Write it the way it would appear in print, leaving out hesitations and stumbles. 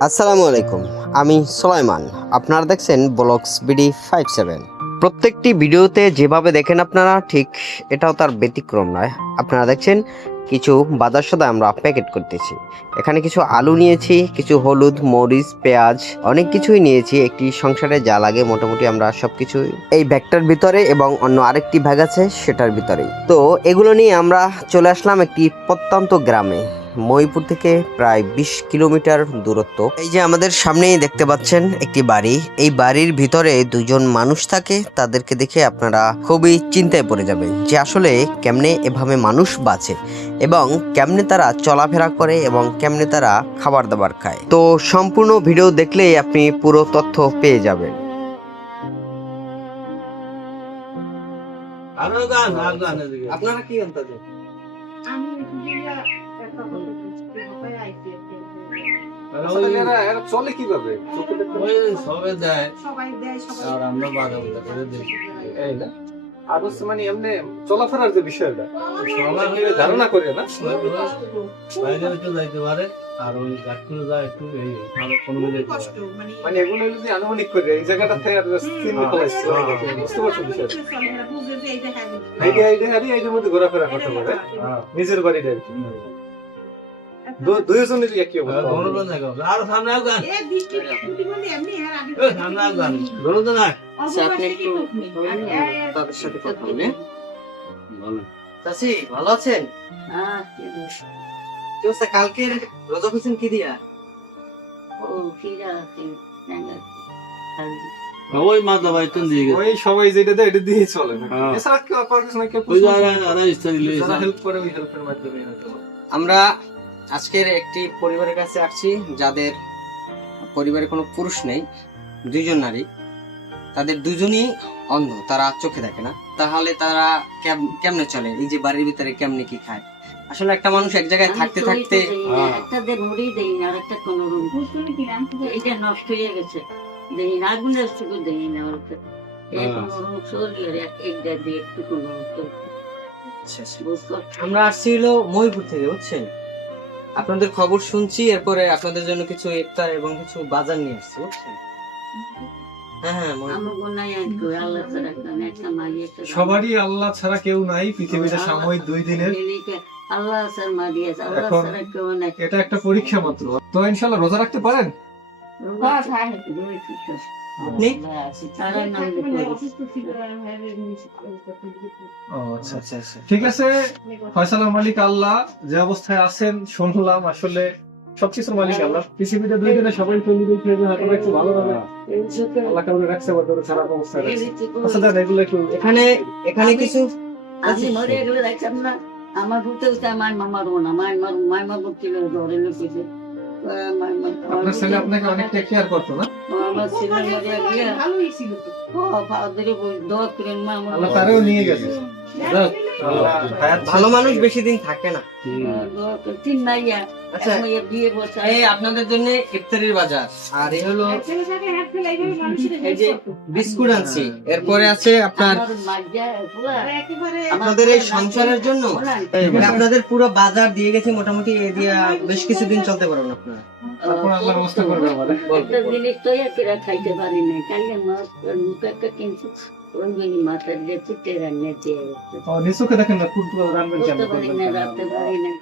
আসসালামু আলাইকুম, আমি সুলাইমান। আপনারা দেখছেন ব্লগস বিডি 57। প্রত্যেকটি ভিডিওতে যেভাবে দেখেন আপনারা, ঠিক এটাও তার ব্যতিক্রম নয়। আপনারা দেখছেন কিছু বাজার সদাই আমরা প্যাকেট করতেছি। এখানে কিছু আলু নিয়েছি, কিছু হলুদ, মরিচ, পেঁয়াজ, অনেক কিছুই নিয়েছি। একটি সংসারে যা লাগে মোটামুটি আমরা সবকিছুই এই ব্যাগটার ভিতরে এবং অন্য আরেকটি ব্যাগ আছে সেটার ভিতরেই। তো এগুলো নিয়ে আমরা চলে আসলাম একটি প্রত্যন্ত গ্রামে। মহিপুর থেকে প্রায় 20 কিলোমিটার দূরত্ব। এই যে আমাদের সামনেই দেখতে পাচ্ছেন একটি বাড়ি। এই বাড়ির ভিতরে দুজন মানুষ থাকে। তাদেরকে দেখে আপনারা খুবই চিন্তায় পড়ে যাবেন যে আসলে কেমনে এভাবে মানুষ বাঁচে এবং কেমনে তারা চলাফেরা করে এবং কেমনে তারা খাবার দাবার খায়। তো সম্পূর্ণ ভিডিও দেখলেই আপনি পুরো তথ্য পেয়ে যাবেন। আপনারা কি আনতেছেন? চলে কিভাবে? আর হচ্ছে মানে এমনি চলাফেরার যে বিষয়টা ধারণা করে না, যাইতে পারে আর ওই গাছগুলো যায় একটু মানে এগুলো যদি আনুমানিক করে এই জায়গাটা থেকে বুঝতে পারছো বিষয়টা। এইটার মধ্যে ঘোরাফেরা করতে পারে নিজের বাড়িটা আর কি। দুইজনের একই অবস্থা। আর সামনে তাদের সাথে কথা বলি। চাচি ভালো আছেন? কালকের রোজা খুঁজছেন কি দিয়া? ওই মা দাবাই তো দিয়ে গেছে। ওই সবাই যেটা দেয় এটা দিয়ে চলে না। এছাড়া কেউ আর কিছু না, কেউ ওই জায়গায় যারা হেল্প করে ওই হেল্পের মাধ্যমে হয়তো। আমরা আজকের একটি পরিবারের কাছে আসছি যাদের পরিবারে কোনো পুরুষ নেই, দুইজন নারী। তাদের দুজনই অন্ধ, তারা চোখে দেখে না। তাহলে তারা কেমনে চলে? এই যে বাড়ির ভিতরে কেমনে কি খায়? আসলে একটা মানুষ এক জায়গায় থাকতে থাকতে একটা দেড় মুড়ি দেই না, আর একটা কোন এটা নষ্ট হয়ে গেছে, দেই না, আগুনের শুধু দেই না, আমরা আসছি হলো মহিপুর থেকে, বুঝছেন? আপনাদের খবর শুনছি, এরপরে আপনাদের জন্য কিছু ইফতার এবং কিছু বাজার নিয়ে আসছি, বুঝছেন? হ্যাঁ, সবারই আল্লাহ ছাড়া কেউ নাই পৃথিবীতে, সাময়িক 2 দিনের। আল্লাহ স্যার মারিয়েছে, আল্লাহ ছাড়া কেউ নাই। এটা একটা পরীক্ষা মাত্র। তো ইনশাআল্লাহ রোজা রাখতে পারেন? আপনি? আচ্ছা আচ্ছা, ঠিক আছে। ফয়সালার মালিক আল্লাহ। যে অবস্থায় আছেন শুনলাম, আসলে সবকিছুর মালিক আল্লাহ। পৃথিবীতে 2 দিনে সবাই চলে গেছে, হয়তো একটু ভালো হবে। আল্লাহ কাউকে রাখতে পারবে খারাপ অবস্থায় রাখছে। আচ্ছা দাদা, এগুলো একটু এখানে কিছু আমি মরে গেলে রাখতাম না। আমার ঘুরতে ঘুরতে আমার মামার বোন, আমার মামা করছিল ঘরে লোকেছে। আপনার ছেলে আপনাকে অনেক টেক কেয়ার করতো না? আমার ছেলে মরিয়া গিয়ে দোয়া করেন মা, আল্লাহ তারেও নিয়ে গেছে। ভালো মানুষ বেশি দিন থাকে না। তিন মাইয়া আচ্ছা, বিয়ে বছর এই আপনাদের জন্য ইফতারির বাজার, আর এই হলো এই যে বিস্কুট আনছি। এরপরে আছে আপনার আপনাদের এই সংসারের জন্য আপনাদের পুরো বাজার দিয়ে গেছি মোটামুটি। এই দিয়ে বেশ কিছুদিন চলতে পারবেন আপনারা। তারপর আল্লাহ ব্যবস্থা করবে আমাদের। একটা জিনিস তো খাইতে পারি না, কালকে মাছ মুখে একটা কিনছি, ওই মাথার দিয়ে চিটে রান্না দিয়ে নিচুকে দেখেন না, কুল রানবেন কেন? রাখতে পারি না, রাখতে পারি না।